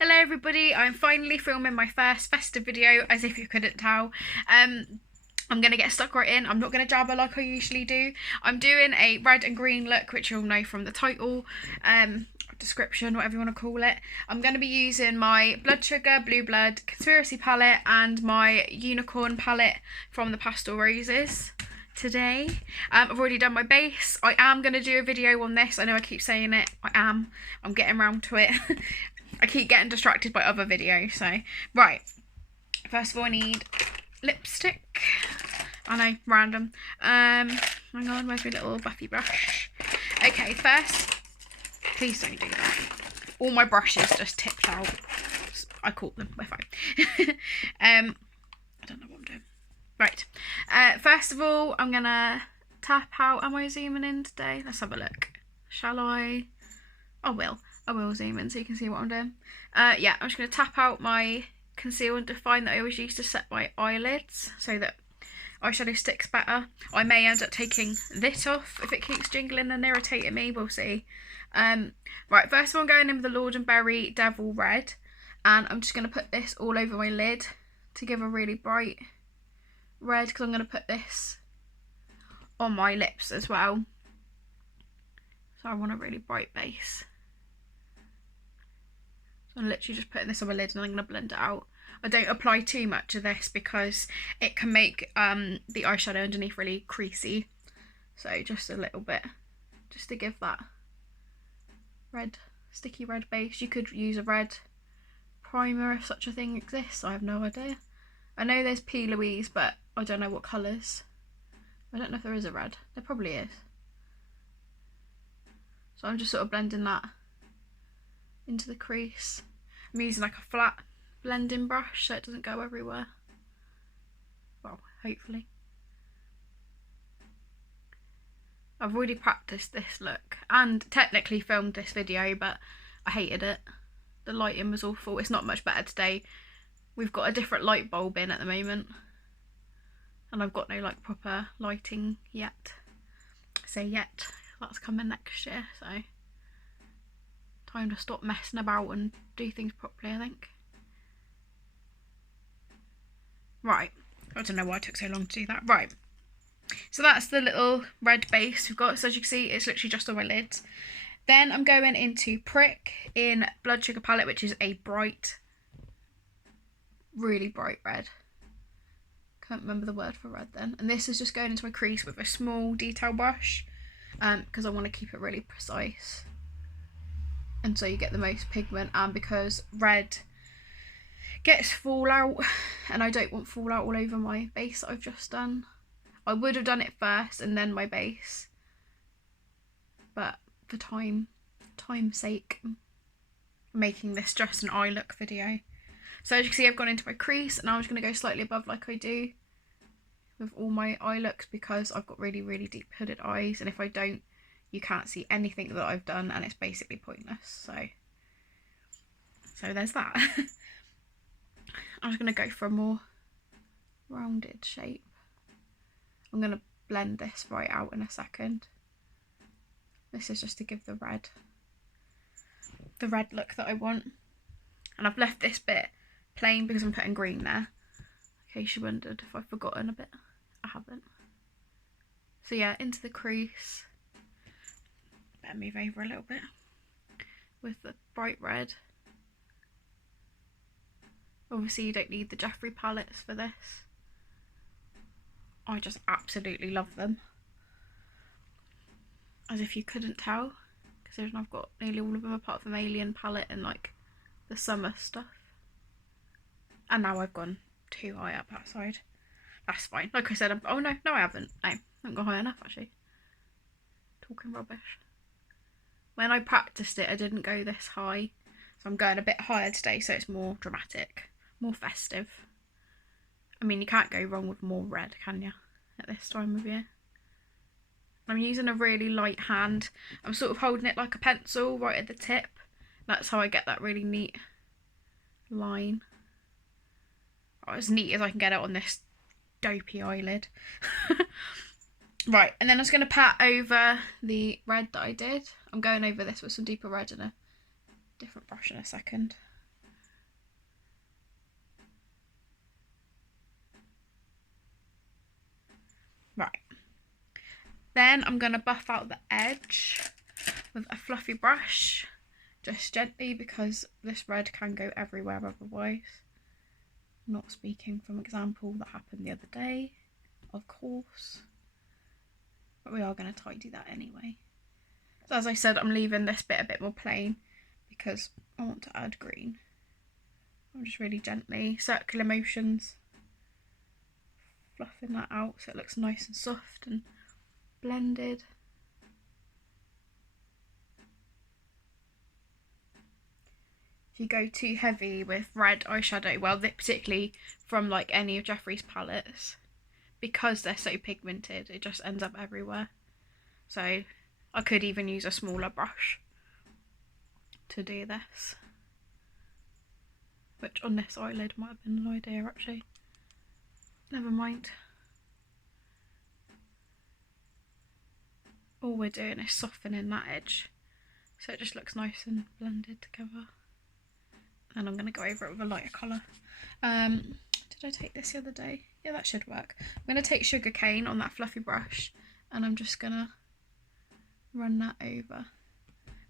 Hello everybody, I'm finally filming my first festive video, as if you couldn't tell. I'm going to get stuck right in. I'm not going to jabber like I usually do. I'm doing a red and green look, which you'll know from the title, description, whatever you want to call it. I'm going to be using my Blood Sugar Blue Blood Conspiracy palette and my Unicorn palette from the Pastel Roses today. I've already done my base. I am going to do a video on this. I know I keep saying it. I'm getting around to it. I keep getting distracted by other videos, so. Right. First of all, I need lipstick. I know, random. Hang on, where's my little buffy brush? Okay, first, please don't do that. All my brushes just tipped out. I caught them, we're fine. I don't know what I'm doing. Right. First of all, I'm gonna tap out. Am I zooming in today? Let's have a look. Shall I? I will zoom in so you can see what I'm doing. Yeah, I'm just going to tap out my conceal and define that I always use to set my eyelids so that eyeshadow sticks better. I may end up taking this off if it keeps jingling and irritating me, we'll see. Right, first of all I'm going in with the Lord & Berry Devil Red, and I'm just going to put this all over my lid to give a really bright red, because I'm going to put this on my lips as well. So I want a really bright base. I'm literally just putting this on my lid and I'm going to blend it out. I don't apply too much of this because it can make the eyeshadow underneath really creasy. So just a little bit, just to give that red, sticky red base. You could use a red primer if such a thing exists. I have no idea. I know there's P. Louise, but I don't know what colours. I don't know if there is a red. There probably is. So I'm just sort of blending that into the crease. I'm using like a flat blending brush so it doesn't go everywhere. Well, hopefully. I've already practiced this look and technically filmed this video, but I hated it. The lighting was awful. It's not much better today. We've got a different light bulb in at the moment, and I've got no like proper lighting yet. That's coming next year, so time to stop messing about and do things properly, I think. Right, I don't know why it took so long to do that. Right, so that's the little red base we've got. So as you can see, it's literally just on my lids. Then I'm going into Prick in Blood Sugar palette, which is a bright, really bright red. Can't remember the word for red then. And this is just going into my crease with a small detail brush, because I want to keep it really precise. And so you get the most pigment, and because red gets fallout and I don't want fallout all over my base that I've just done. I would have done it first and then my base, but for time's sake, I'm making this just an eye look video. So as you can see, I've gone into my crease and now I'm just going to go slightly above like I do with all my eye looks, because I've got really, really deep hooded eyes, and if I don't, you can't see anything that I've done and it's basically pointless. So there's that. I'm just going to go for a more rounded shape. I'm going to blend this right out in a second. This is just to give the red look that I want. And I've left this bit plain because I'm putting green there, in case you wondered if I've forgotten a bit. I haven't. So yeah, into the crease. Better move over a little bit with the bright red. Obviously you don't need the Jeffree palettes for this. I just absolutely love them. As if you couldn't tell, considering I've got nearly all of them apart from Alien palette and like the summer stuff. And now I've gone too high up that side. That's fine. Like I said, oh no, I haven't. No, I haven't gone high enough actually. Talking rubbish. When I practiced it, I didn't go this high. So I'm going a bit higher today so it's more dramatic, more festive. I mean, you can't go wrong with more red, can you, at this time of year? I'm using a really light hand. I'm sort of holding it like a pencil right at the tip. That's how I get that really neat line. Oh, as neat as I can get it on this dopey eyelid. Right, and then I was going to pat over the red that I did. I'm going over this with some deeper red and a different brush in a second. Then I'm going to buff out the edge with a fluffy brush, just gently, because this red can go everywhere otherwise. Not speaking from example that happened the other day, of course, but we are going to tidy that anyway. So as I said, I'm leaving this bit a bit more plain because I want to add green. I'm just really gently, circular motions, fluffing that out so it looks nice and soft and blended. If you go too heavy with red eyeshadow, well, particularly from like any of Jeffree's palettes, because they're so pigmented, it just ends up everywhere. So I could even use a smaller brush to do this, which on this eyelid might have been an idea actually. Never mind. All we're doing is softening that edge so it just looks nice and blended together. And I'm going to go over it with a lighter colour. Did I take this the other day? Yeah, that should work. I'm going to take sugar cane on that fluffy brush and I'm just going to run that over.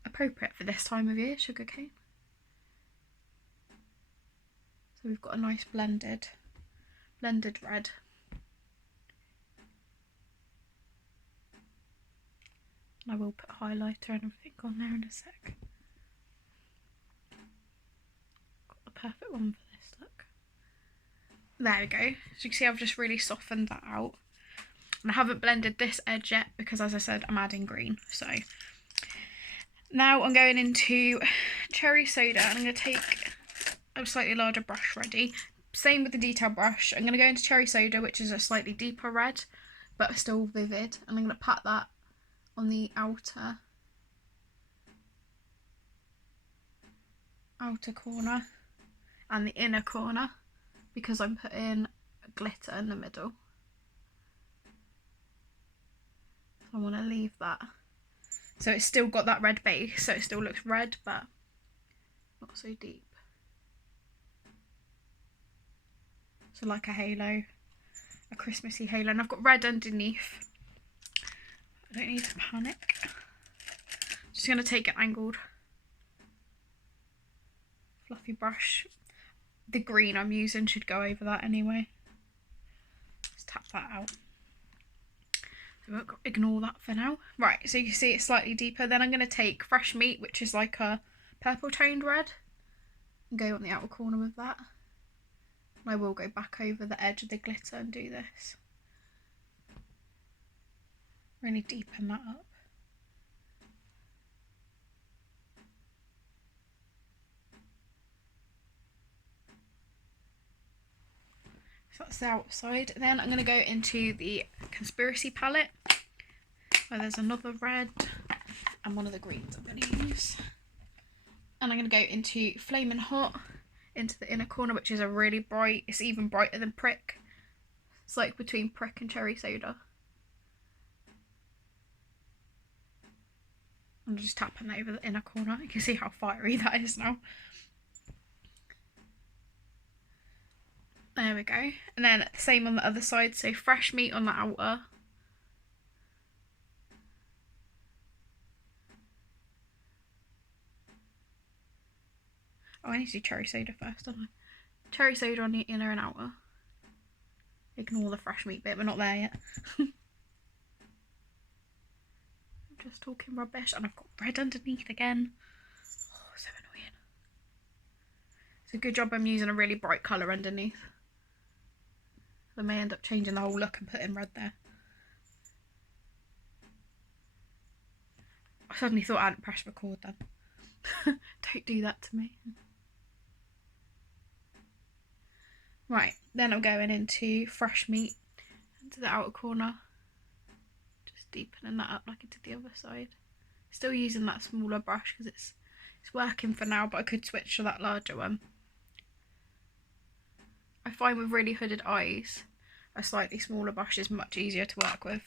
Appropriate for this time of year, sugar cane. So we've got a nice blended red. And I will put highlighter and everything on there in a sec. Perfect one for this look. There we go. So you can see I've just really softened that out. And I haven't blended this edge yet because, as I said, I'm adding green. So now I'm going into cherry soda and I'm going to take a slightly larger brush ready. Same with the detail brush. I'm going to go into cherry soda, which is a slightly deeper red but still vivid. And I'm going to pat that on the outer corner and the inner corner because I'm putting glitter in the middle. So I want to leave that. So it's still got that red base, so it still looks red but not so deep. So like a halo, a Christmassy halo. And I've got red underneath. I don't need to panic. Just going to take an angled fluffy brush. The green I'm using should go over that anyway. Let's tap that out. So we'll ignore that for now. Right, so you can see it's slightly deeper. Then I'm going to take Fresh Meat, which is like a purple toned red, and go on the outer corner with that. And I will go back over the edge of the glitter and do this. Really deepen that up. So that's the outside. Then I'm going to go into the Conspiracy palette, where there's another red and one of the greens I'm going to use. And I'm going to go into Flamin' Hot, into the inner corner, which is a really bright, it's even brighter than Prick. It's like between Prick and Cherry Soda. I'm just tapping that over the inner corner. You can see how fiery that is now. There we go. And then same on the other side, so Fresh Meat on the outer. Oh, I need to do Cherry Soda first, don't I? Cherry Soda on the inner and outer. Ignore the Fresh Meat bit, we're not there yet. I'm just talking rubbish, and I've got red underneath again. Oh, so annoying. It's a good job I'm using a really bright colour underneath. I may end up changing the whole look and putting red there. I suddenly thought I hadn't pressed record then. Don't do that to me. Right, then I'm going into Fresh Meat, into the outer corner. Just deepening that up like into the other side. Still using that smaller brush because it's working for now, but I could switch to that larger one. I find with really hooded eyes, a slightly smaller brush is much easier to work with.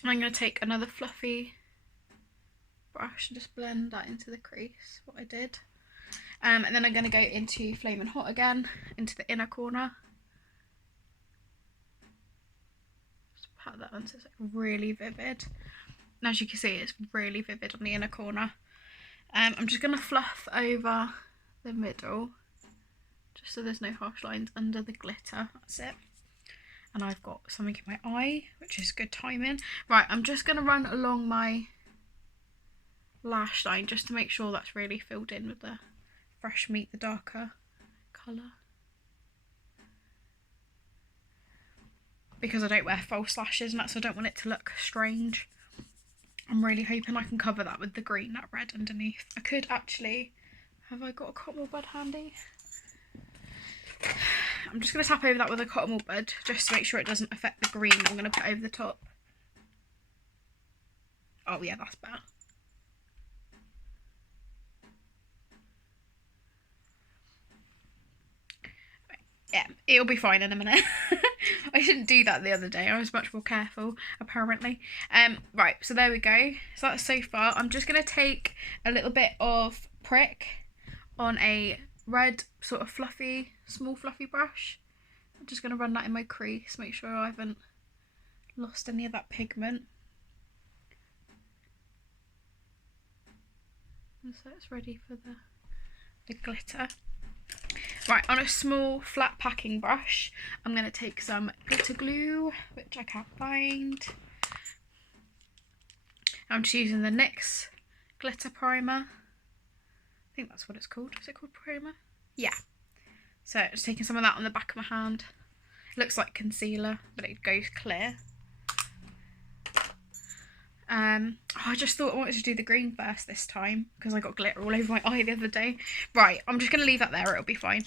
And I'm going to take another fluffy brush and just blend that into the crease, what I did. And then I'm going to go into Flamin' Hot again, into the inner corner. Just pat about that one, so it's like really vivid. And as you can see, it's really vivid on the inner corner. I'm just going to fluff over the middle, just so there's no harsh lines under the glitter. That's it. And I've got something in my eye, which is good timing. Right, I'm just going to run along my lash line just to make sure that's really filled in with the Fresh Meat, the darker colour. Because I don't wear false lashes and that, so I don't want it to look strange. I'm really hoping I can cover that with the green, that red underneath. I could actually, have I got a cotton wool bud handy? I'm just going to tap over that with a cotton wool bud just to make sure it doesn't affect the green that I'm going to put over the top. Oh yeah, that's better. Yeah, it'll be fine in a minute. I didn't do that the other day. I was much more careful, apparently. Right, so there we go. So that's so far. I'm just going to take a little bit of prick on a red sort of fluffy, small fluffy brush. I'm just going to run that in my crease, make sure I haven't lost any of that pigment. And so it's ready for the glitter. Right, on a small flat packing brush, I'm going to take some glitter glue, which I can't find. I'm just using the NYX glitter primer. I think that's what it's called. Is it called primer? Yeah. So just taking some of that on the back of my hand. It looks like concealer, but it goes clear. I just thought I wanted to do the green first this time because I got glitter all over my eye the other day. Right, I'm just going to leave that there, it'll be fine.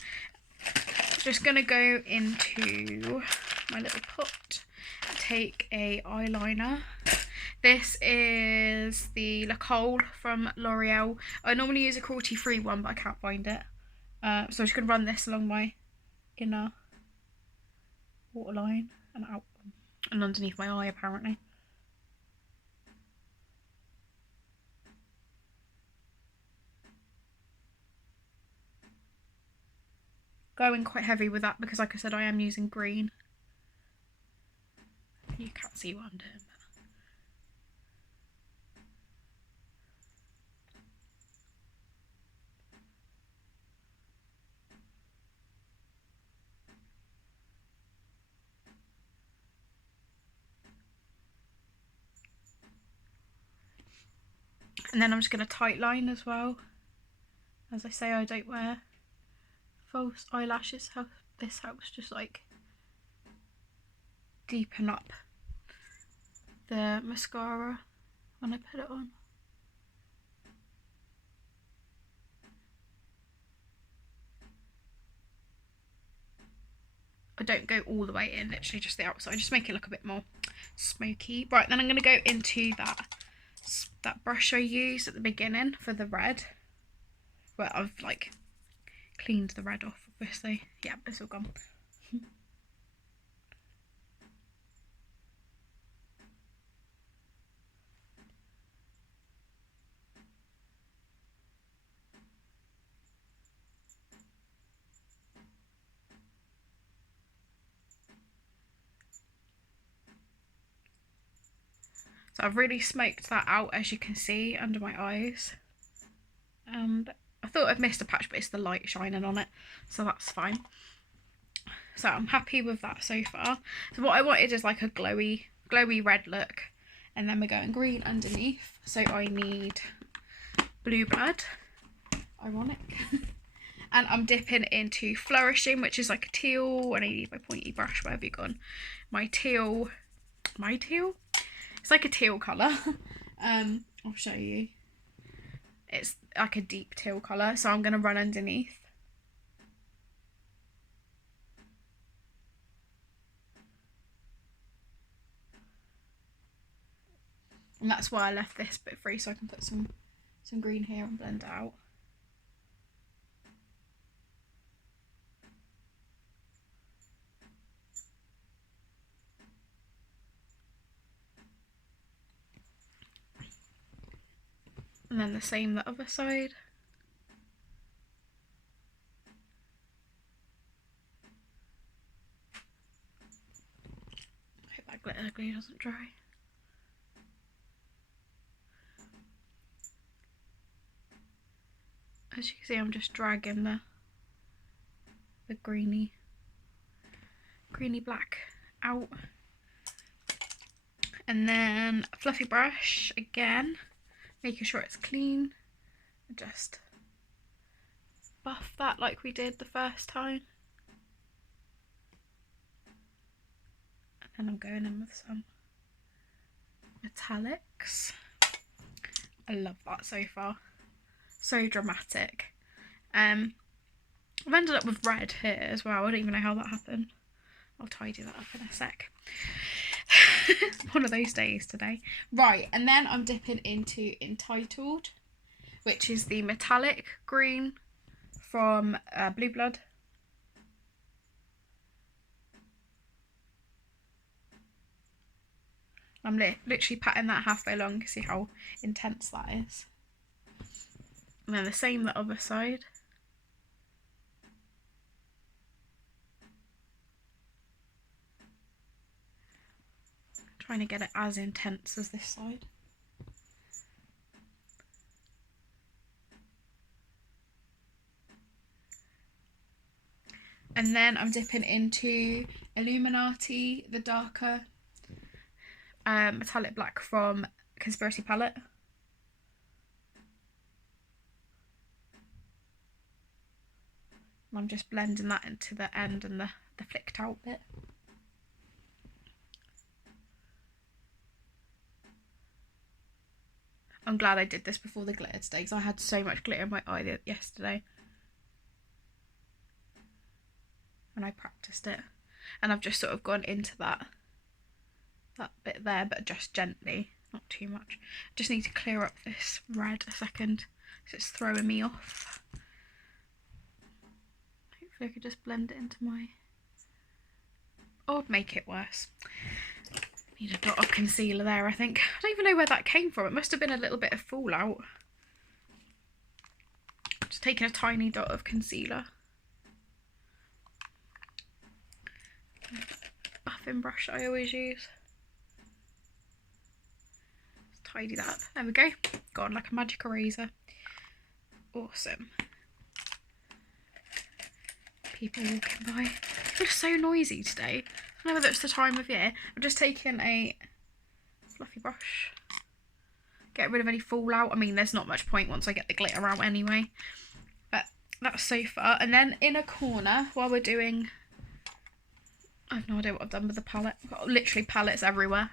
Just going to go into my little pot and take a eyeliner. This is the Le Col from L'Oreal. I normally use a cruelty-free one, but I can't find it. So I'm just going to run this along my inner waterline and out and underneath my eye, apparently. Going quite heavy with that because, like I said, I am using green. You can't see what I'm doing. And then I'm just going to tight line as well. As I say, I don't wear false eyelashes. This helps just like deepen up the mascara when I put it on. I don't go all the way in, literally just the outside, just make it look a bit more smoky. Right, then I'm going to go into that brush I used at the beginning for the red. Well, I've like cleaned the red off, obviously. Yeah, it's all gone. So I've really smoked that out, as you can see, under my eyes. And I thought I'd missed a patch, but it's the light shining on it, so that's fine. So I'm happy with that so far. So what I wanted is like a glowy red look, and then we're going green underneath. So I need blue blood, ironic. And I'm dipping into Flourishing, which is like a teal, and I need my pointy brush. Where have you gone? My teal. It's like a teal colour. I'll show you. It's like a deep teal colour, so I'm going to run underneath. And that's why I left this bit free, so I can put some green here and blend it out. And then the same the other side. I hope that glitter the glue doesn't dry. As you can see, I'm just dragging the greeny black out. And then a fluffy brush again, making sure it's clean. Just buff that like we did the first time. And I'm going in with some metallics. I love that so far. So dramatic. I've ended up with red here as well. I don't even know how that happened. I'll tidy that up in a sec. One of those days today. Right, and then I'm dipping into Entitled, which is the metallic green from Blue Blood. I'm literally patting that halfway along to see how intense that is. And then the same the other side. Trying to get it as intense as this side. And then I'm dipping into Illumatea, the darker metallic black from Conspiracy palette. I'm just blending that into the end and the flicked out bit. I'm glad I did this before the glitter today because I had so much glitter in my eye yesterday. And I practiced it. And I've just sort of gone into that bit there, but just gently, not too much. Just need to clear up this red a second because it's throwing me off. Hopefully I could just blend it into my... or make it worse. Need a dot of concealer there, I think. I don't even know where that came from. It must have been a little bit of fallout. Just taking a tiny dot of concealer. Buffing brush I always use. Just tidy that up. There we go. Gone like a magic eraser. Awesome. People walking by. It's so noisy today. I don't know whether it's the time of year. I'm just taking a fluffy brush. Get rid of any fallout. I mean, there's not much point once I get the glitter out anyway. But that's so far. And then in a corner, while we're doing... I have no idea what I've done with the palette. I've got literally palettes everywhere.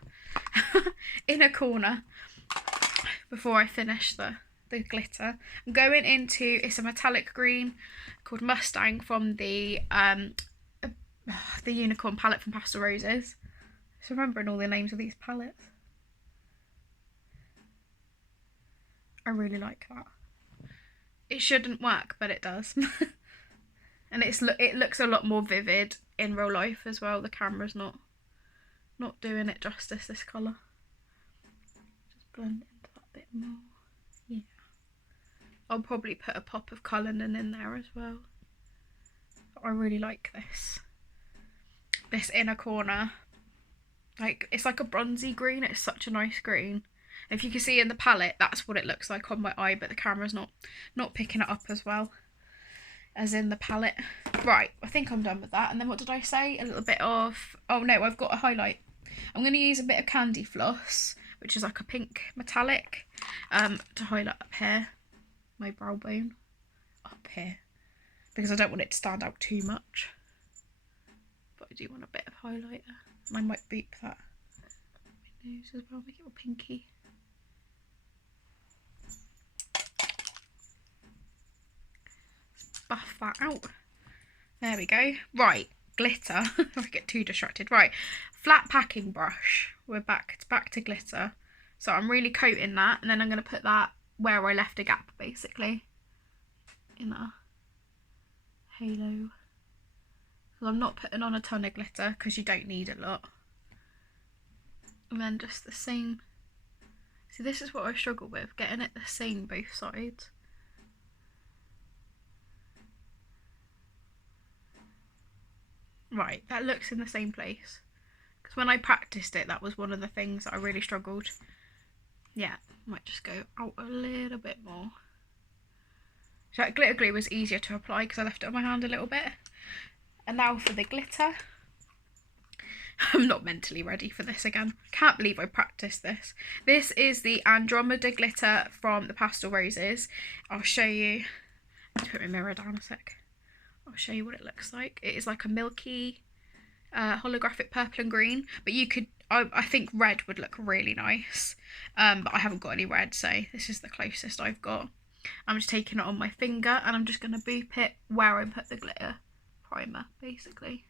In a corner, before I finish the glitter, I'm going into, it's a metallic green called Mustang from the unicorn palette from Pastel Roses. Just remembering all the names of these palettes. I really like that. It shouldn't work, but it does. And it looks a lot more vivid in real life as well. The camera's not doing it justice, this colour. Just blend into that bit more. Yeah. I'll probably put a pop of Cullinan in there as well. But I really like this inner corner. Like, it's like a bronzy green. It's such a nice green. If you can see in the palette, that's what it looks like on my eye, but the camera's not picking it up as well as in the palette. Right, I think I'm done with that. And then what did I say? A little bit of... oh no, I've got a highlight. I'm going to use a bit of KANDI floss, which is like a pink metallic, to highlight up here. My brow bone. Up here. Because I don't want it to stand out too much. But I do want a bit of highlighter. And I might beep that. My nose as well, make it all pinky. Buff that out. There we go. Right, glitter. I get too distracted. Right, flat packing brush. We're back to glitter. So I'm really coating that, and then I'm going to put that where I left a gap, basically, in a halo. So I'm not putting on a ton of glitter because you don't need a lot. And then just the same. See, this is what I struggle with, getting it the same both sides. Right, that looks in the same place. Because when I practiced it, that was one of the things that I really struggled. Yeah, might just go out a little bit more. So that glitter glue was easier to apply because I left it on my hand a little bit. And now for the glitter. I'm not mentally ready for this again. Can't believe I practiced this. This is the Andromeda glitter from the Pastel Roses. I'll show you. Let's put my mirror down a sec. I'll show you what it looks like. It is like a milky holographic purple and green, but you could, I think red would look really nice, but I haven't got any red, so this is the closest I've got. I'm just taking it on my finger and I'm just going to boop it where I put the glitter primer, basically.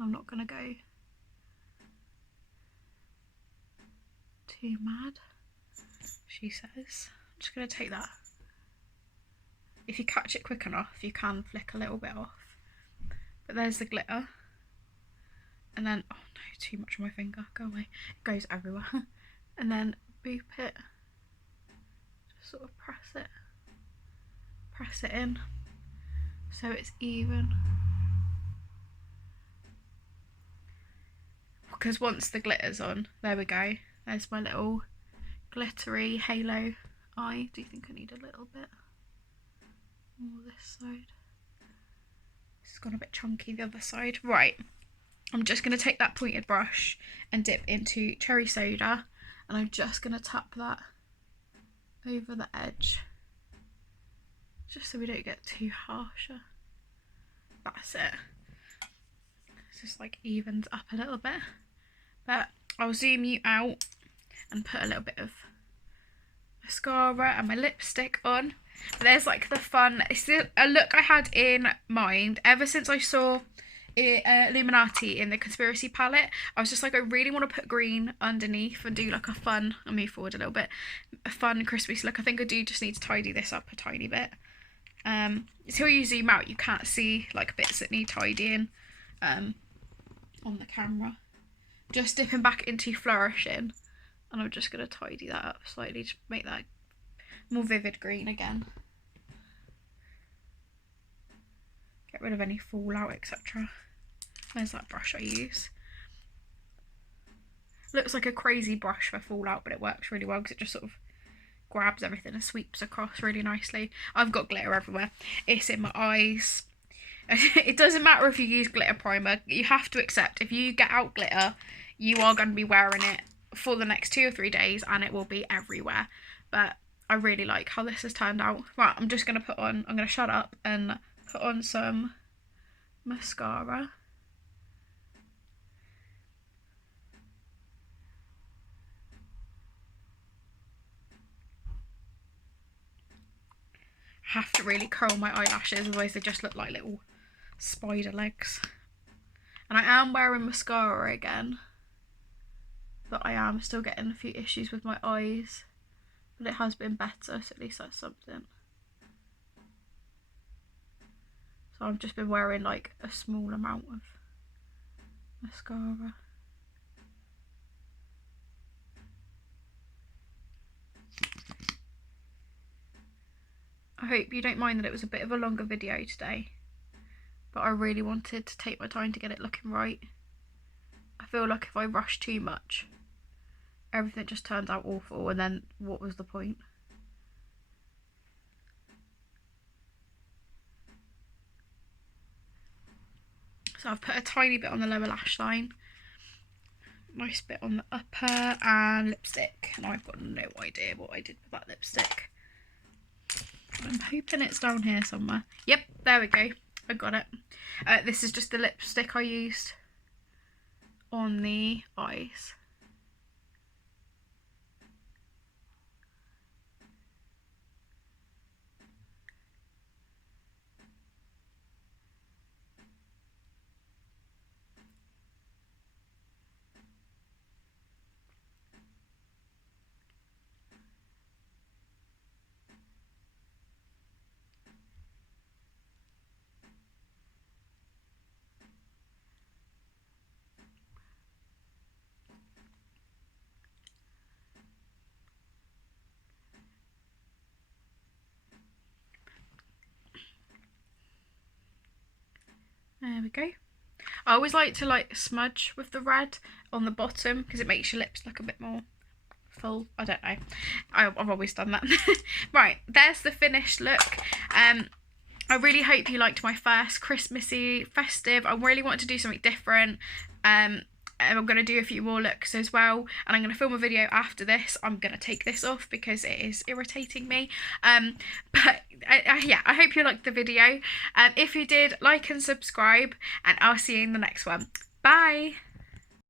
I'm not going to go too mad, she says. I'm just going to take that. If you catch it quick enough, you can flick a little bit off. But there's the glitter. And then, oh no, too much on my finger, go away. It goes everywhere. And then boop it. Just sort of press it in so it's even. Because once the glitter's on, there we go. There's my little glittery halo eye. Do you think I need a little bit more this side? It's gone a bit chunky the other side. Right, I'm just going to take that pointed brush and dip into cherry soda, and I'm just going to tap that over the edge, just so we don't get too harsher. That's it. It's just like evens up a little bit. But I'll zoom you out and put a little bit of mascara and my lipstick on. But there's like the fun, it's a look I had in mind ever since I saw Illumatea in the Conspiracy palette. I was just like, I really want to put green underneath and do like a fun, I'll move forward a little bit, a fun Christmas look. I think I do just need to tidy this up a tiny bit. Until you zoom out, you can't see like bits that need tidying on the camera. Just dipping back into Flourishing, and I'm just going to tidy that up slightly to make that more vivid green again. Get rid of any fallout, etc. Where's that brush I use? Looks like a crazy brush for fallout, but it works really well because it just sort of grabs everything and sweeps across really nicely. I've got glitter everywhere. It's in my eyes. It doesn't matter if you use glitter primer. You have to accept if you get out glitter, you are going to be wearing it for the next 2 or 3 days and it will be everywhere. But I really like how this has turned out. Right, I'm just going to put on, I'm going to shut up and put on some mascara. I have to really curl my eyelashes, otherwise they just look like little spider legs. And I am wearing mascara again, but I am still getting a few issues with my eyes, but it has been better, so at least that's something. So I've just been wearing like a small amount of mascara. I hope you don't mind that it was a bit of a longer video today, but I really wanted to take my time to get it looking right. I feel like if I rush too much, everything just turns out awful, and then what was the point? So I've put a tiny bit on the lower lash line, nice bit on the upper, and lipstick. And I've got no idea what I did with that lipstick. I'm hoping it's down here somewhere. Yep, there we go. I got it. This is just the lipstick I used on the eyes. There we go. I always like to like smudge with the red on the bottom because it makes your lips look a bit more full. I don't know. I've always done that. Right, there's the finished look. I really hope you liked my first Christmassy festive. I really want to do something different. And I'm going to do a few more looks as well, and I'm going to film a video after this. I'm going to take this off because it is irritating me. But yeah, I hope you liked the video. If you did, like and subscribe, and I'll see you in the next one. Bye!